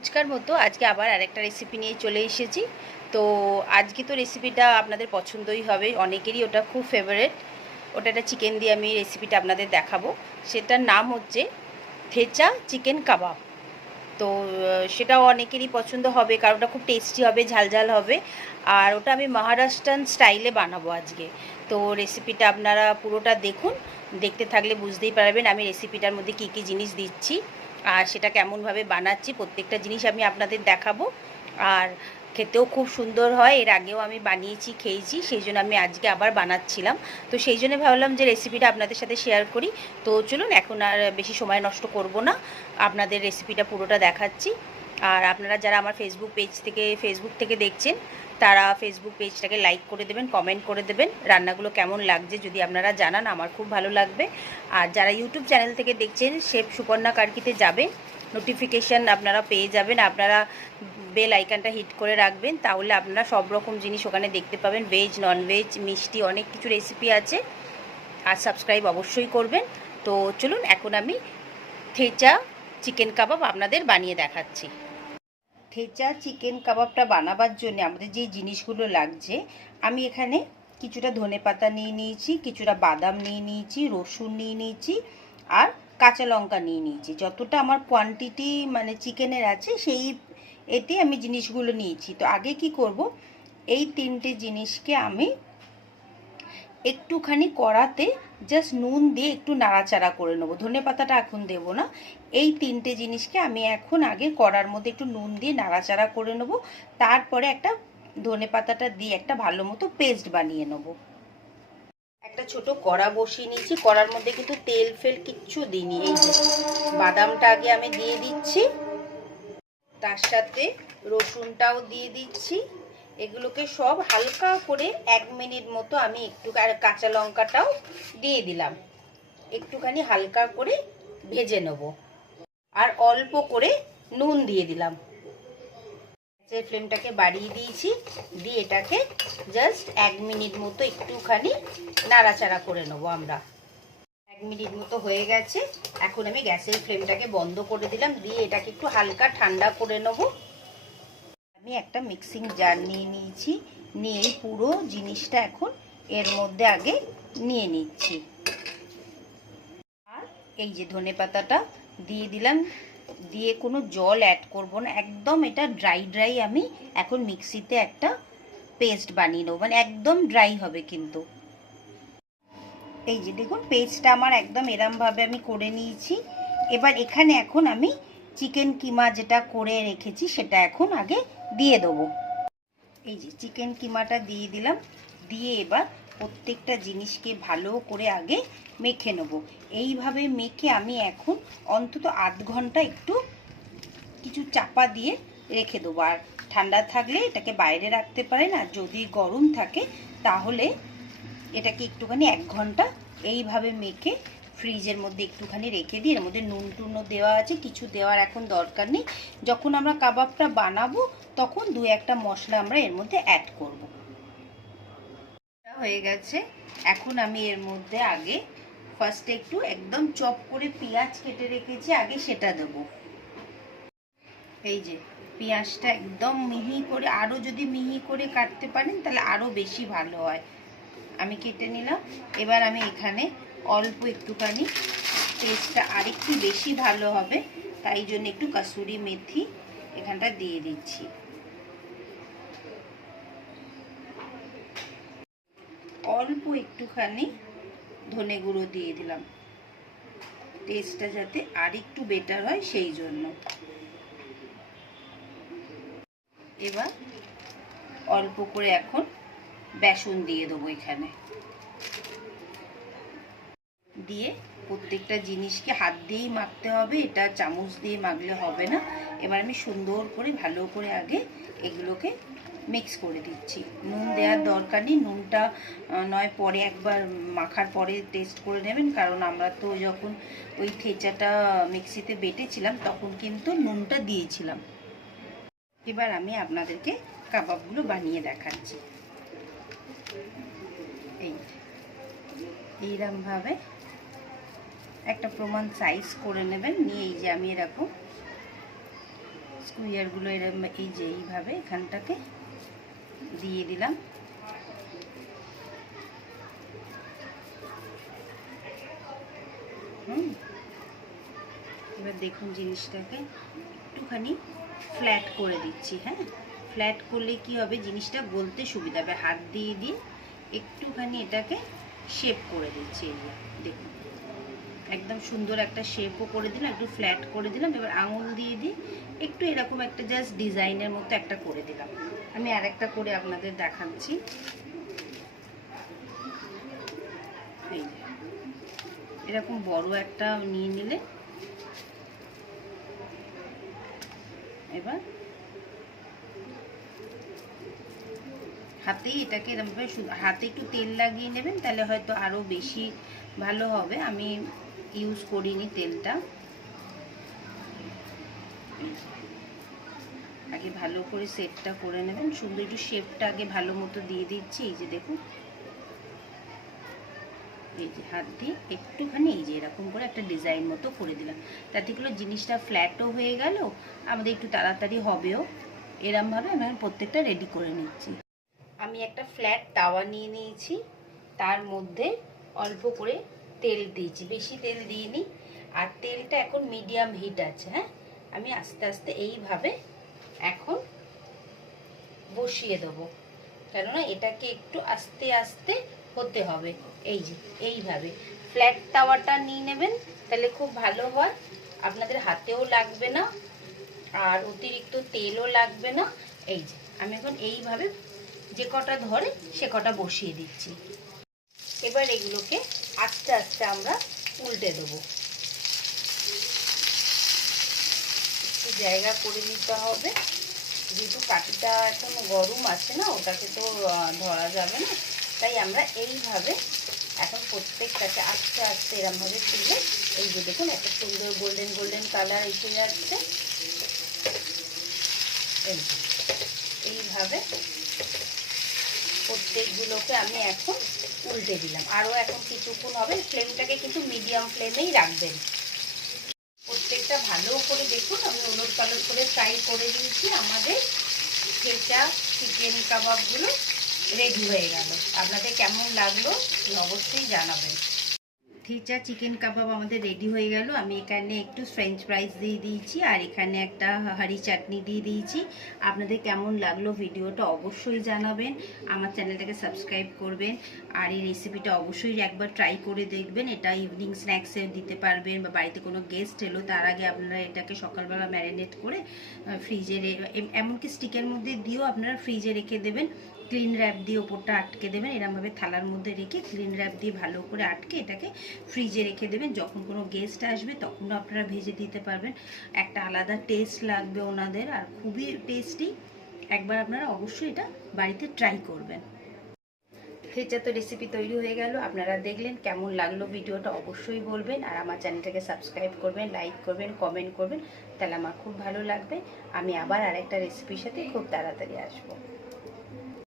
রোজকার মতো আজকে আবার আরেকটা রেসিপি নিয়ে চলে এসেছি। তো আজকে তো রেসিপিটা আপনাদের পছন্দই হবে, অনেকেরই ওটা খুব ফেভারেট। ওটা একটা চিকেন দিয়ে আমি রেসিপিটা আপনাদের দেখাবো। সেটার নাম হচ্ছে থেচা চিকেন কাবাব। তো সেটাও অনেকেরই পছন্দ হবে, কারণ ওটা খুব টেস্টি হবে, ঝালঝাল হবে। আর ওটা আমি মহারাষ্ট্রান স্টাইলে বানাবো আজকে। তো রেসিপিটা আপনারা পুরোটা দেখুন, দেখতে থাকলে বুঝতেই পারবেন আমি রেসিপিটার মধ্যে কী কী জিনিস দিচ্ছি আর সেটা কেমনভাবে বানাচ্ছি। প্রত্যেকটা জিনিস আমি আপনাদের দেখাবো। আর খেতেও খুব সুন্দর হয়, এর আগেও আমি বানিয়েছি, খেয়েছি, সেই জন্য আমি আজকে আবার বানাচ্ছিলাম। তো সেই জন্য ভাবলাম যে রেসিপিটা আপনাদের সাথে শেয়ার করি। তো চলুন, এখন আর বেশি সময় নষ্ট করব না, আপনাদের রেসিপিটা পুরোটা দেখাচ্ছি। আর আপনারা যারা আমার ফেসবুক থেকে দেখছেন, তারা ফেসবুক পেজটাকে লাইক করে দেবেন, কমেন্ট করে দেবেন, রান্নাগুলো কেমন লাগছে যদি আপনারা জানান, আমার খুব ভালো লাগবে। আর যারা ইউটিউব চ্যানেল থেকে দেখছেন, শেফ সুপর্ণা কার্কিতে যাবেন, নোটিফিকেশান আপনারা পেয়ে যাবেন। আপনারা বেল আইকনটা হিট করে রাখবেন, তাহলে আপনারা সব রকম জিনিস ওখানে দেখতে পাবেন, ভেজ ননভেজ মিষ্টি অনেক কিছু রেসিপি আছে। আর সাবস্ক্রাইব অবশ্যই করবেন। তো চলুন, এখন আমি থেচা চিকেন কাবাব আপনাদের বানিয়ে দেখাচ্ছি। থেচা চিকেন কাবাবটা বানাবার জন্য আমাদের যে জিনিসগুলো লাগছে, আমি এখানে কিছুটা ধনেপাতা নিয়ে নিয়েছি, কিছুটা বাদাম নিয়ে নিয়েছি, রসুন নিয়ে নিয়েছি, আর কাঁচা লঙ্কা নিয়ে নিয়েছি। যতটা আমার কোয়ান্টিটি মানে চিকেনের আছে সেই এতে আমি জিনিসগুলো নিয়েছি। তো আগে কি করব, এই তিনটে জিনিসকে আমি একটুখানি কড়াতে জাস্ট নুন দিয়ে একটু নাড়াচাড়া করে নেবো। ধনেপাতাটা এখন দেবো না। এই তিনটে জিনিসকে আমি এখন আগে কড়ার মধ্যে একটু নুন দিয়ে নাড়াচাড়া করে নেবো। তারপরে একটা ধনেপাতাটা দিয়ে একটা ভালো মতো পেস্ট বানিয়ে নেবো। একটা ছোট কড়া বসিয়ে নিয়েছি, কড়ার মধ্যে কিন্তু তেল ফেল কিচ্ছু দিইনি। এই যে বাদামটা আগে আমি দিয়ে দিচ্ছি, তার সাথে রসুনটাও দিয়ে দিচ্ছি। এগুলোকে সব হালকা করে 1 মিনিট মতো আমি একটু, আর কাঁচা লঙ্কাটাও দিয়ে দিলাম, একটুখানি হালকা করে ভেজে নেব। আর অল্প করে নুন দিয়ে দিলাম। গ্যাসের ফ্লেমটাকে বাড়িয়ে দিয়েছি, দিয়ে এটাকে জাস্ট 1 মিনিট মতো একটুখানি নাড়াচাড়া করে নেবো আমরা। 1 মিনিট মতো হয়ে গেছে, এখন আমি গ্যাসের ফ্লেমটাকে বন্ধ করে দিলাম, দিয়ে এটাকে একটু হালকা ঠান্ডা করে নেবো। আমি একটা মিক্সিং জার নিয়ে নিয়েছি, নিয়ে পুরো জিনিসটা এখন এর মধ্যে আগে নিয়ে নিচ্ছি। আর এই যে ধনেপাতাটা দিয়ে দিলাম, দিয়ে কোনো জল অ্যাড করব না, একদম এটা ড্রাই ড্রাই আমি এখন মিক্সিতে একটা পেস্ট বানিয়ে নেবো, মানে একদম ড্রাই হবে কিন্তু। এই যে দেখুন পেস্টটা আমার একদম এরমভাবে আমি করে নিয়েছি। এবার এখানে এখন আমি চিকেন কিমা যেটা করে রেখেছি সেটা এখন আগে দিয়ে দেবো। এই যে চিকেন কিমাটা দিয়ে দিলাম, দিয়ে এবার প্রত্যেকটা জিনিসকে ভালো করে আগে মেখে নেব। এইভাবে মেখে আমি এখন অন্তত 8 ঘন্টা একটু কিছু চাপা দিয়ে রেখে দেবো। আর ঠান্ডা থাকলে এটাকে বাইরে রাখতে পারেন, আর যদি গরম থাকে তাহলে এটাকে একটুখানি 1 ঘন্টা এইভাবে মেখে ফ্রিজের মধ্যে একটুখানি রেখে দিই। এর মধ্যে নুন টুনও দেওয়া আছে, কিছু দেওয়ার এখন দরকার নেই। যখন আমরা কাবাবটা বানাবো তখন 2-1টা মশলা আমরা এর মধ্যে অ্যাড করব। হয়ে গেছে, এখন আমি এর মধ্যে আগে ফার্স্টে একটু একদম চপ করে পেঁয়াজ কেটে রেখেছি, আগে সেটা দেব। এই যে পেঁয়াজটা একদম মিহি করে, আরও যদি মিহি করে কাটতে পারেন তাহলে আরও বেশি ভালো হয়। আমি কেটে নিলাম। এবার আমি এখানে অল্প একটুখানি, টেস্টটা আরেকটু বেশি ভালো হবে তাই জন্য একটু কাসুরি মেথি এখানটা দিয়ে দিচ্ছি। অল্প একটুখানি ধনে গুঁড়ো দিয়ে দিলাম, টেস্টটা যাতে আরেকটু বেটার হয় সেই জন্য। এবার অল্প করে এখন বেসন দিয়ে দেবো এখানে, দিয়ে প্রত্যেকটা জিনিসকে হাত দিয়েই মাখতে হবে, এটা চামচ দিয়ে মাখলে হবে না। এবার আমি সুন্দর করে ভালো করে আগে এগুলোকে মিক্স করে দিচ্ছি। নুন দেওয়ার দরকার নেই, নুনটা নয় পরে একবার মাখার পরে টেস্ট করে নেবেন, কারণ আমরা তো যখন ওই থেচাটা মিক্সিতে বেটেছিলাম তখন কিন্তু নুনটা দিয়েছিলাম। এবার আমি আপনাদেরকে কাবাবগুলো বানিয়ে দেখাচ্ছি। এইরকমভাবে একটা প্রমাণ সাইজ করে নেবেন, নিয়ে এই যে আমি এরকম স্কুইয়ারগুলো এরকম এই যে এইভাবে এখানটাকে দিয়ে দিলাম। এবার দেখুন জিনিসটাকে একটুখানি ফ্ল্যাট করে দিচ্ছি। হ্যাঁ, ফ্ল্যাট করলে কি হবে, জিনিসটা গলতে সুবিধা হবে। হাত দিয়ে দিয়ে একটুখানি এটাকে শেপ করে দিচ্ছি। এই যে দেখুন একদম সুন্দর একটা শেপও করে দিলাম, একটু ফ্ল্যাট করে দিলাম। এবার আঙুল দিয়ে দিয়ে একটু এরকম একটা জাস্ট ডিজাইনের মতো একটা করে দিলাম। আমি আরেকটা করে আপনাদের দেখাচ্ছি। এই যে এরকম বড় একটা নিয়ে নিলে এবার হাতেই এটাকে এরকমভাবে হাতে একটু তেল লাগিয়ে নেবেন, তাহলে হয়তো আরও বেশি ভালো হবে। আমি ইউজ করিনি তেলটা। আগে ভালো করে সেটটা করে নেবেন, সুন্দর একটু শেপটা আগে ভালো মতো দিয়ে দিচ্ছি। এই যে দেখুন, এই যে হাত দিয়ে একটুখানি এই যে এরকম করে একটা ডিজাইন মতো করে দিলাম, তাতে করে জিনিসটা ফ্ল্যাটও হয়ে গেল, আমাদের একটু তাড়াতাড়ি হবেও। এরমভাবে আমি প্রত্যেকটা রেডি করে নিচ্ছি। আমি একটা ফ্ল্যাট তাওয়া নিয়ে নিয়েছি, তার মধ্যে অল্প করে তেল দিয়েছি, বেশি তেল দিইনি। আর তেলটা এখন মিডিয়াম হিট আছে। হ্যাঁ, আমি আস্তে আস্তে এইভাবে এখন বসিয়ে দেবো, কেননা এটাকে একটু আস্তে আস্তে হতে হবে। এই যে এইভাবে ফ্ল্যাট তাওয়াটা নিয়ে নেবেন, তাহলে খুব ভালো হয়, আপনাদের হাতেও লাগবে না আর অতিরিক্ত তেলও লাগবে না। এই যে আমি এখন এইভাবে যে কটা ধরে সে কটা বসিয়ে দিচ্ছি। এবার এগুলোকে আস্তে আস্তে আমরা উল্টে দেবো। একটু জায়গা করে নিতে হবে, যেহেতু কাঠিটা এখন গরম আছে না, ওটাকে তো ধরা যাবে না, তাই আমরা এইভাবে এখন প্রত্যেকটাকে আস্তে আস্তে এরমভাবে তুলে, এই যে দেখুন একটা সুন্দর গোল্ডেন গোল্ডেন কালার এসে যাচ্ছে। এইভাবে প্রত্যেকগুলোকে আমি এখন উল্টে দিলাম। আরও এখন কিছুক্ষণ হবে, ফ্লেমটাকে কিন্তু মিডিয়াম ফ্লেমেই রাখবেন। প্রত্যেকটা ভালো করে দেখুন আমি ওলট পালট করে ফ্রাই করে দিয়েছি। আমাদের ঠেচা চিকেন কাবাবগুলো রেডি হয়ে গেল। আপনাদের কেমন লাগলো অবশ্যই জানাবেন। ঠেচা চিকেন কাবাব আমাদের রেডি হয়ে গেল। আমি এখানে একটু ফ্রেঞ্চ ফ্রাইজ দিয়ে দিয়েছি আর এখানে একটা হারি চাটনি দিয়ে দিয়েছি। আপনাদের কেমন লাগলো ভিডিওটা অবশ্যই জানাবেন, আমার চ্যানেলটাকে সাবস্ক্রাইব করবেন আর এই রেসিপিটা অবশ্যই একবার ট্রাই করে দেখবেন। এটা ইভিনিং স্ন্যাক্সে দিতে পারবেন বা বাড়িতে কোনো গেস্ট এলো তার আগে আপনারা এটাকে সকালবেলা ম্যারিনেট করে ফ্রিজে, এমনকি স্টিকের মধ্যে দিয়েও আপনারা ফ্রিজে রেখে দেবেন। ক্লিন র্যাপ দিয়ে ওপরটা আটকে দেবেন, এরমভাবে থালার মধ্যে রেখে ক্লিন র্যাপ দিয়ে ভালো করে আটকে এটাকে ফ্রিজে রেখে দেবেন। যখন কোনো গেস্ট আসবে তখনও আপনারা ভেজে দিতে পারবেন। একটা আলাদা টেস্ট লাগবে ওনাদের আর খুবই টেস্টি। একবার আপনারা অবশ্যই এটা বাড়িতে ট্রাই করবেন। ঠেচা তো রেসিপি তৈরি হয়ে গেল, আপনারা দেখলেন। কেমন লাগলো ভিডিওটা অবশ্যই বলবেন আর আমার চ্যানেলটাকে সাবস্ক্রাইব করবেন, লাইক করবেন, কমেন্ট করবেন, তাহলে আমার খুব ভালো লাগবে। আমি আবার আরেকটা রেসিপির সাথে খুব তাড়াতাড়ি আসবো।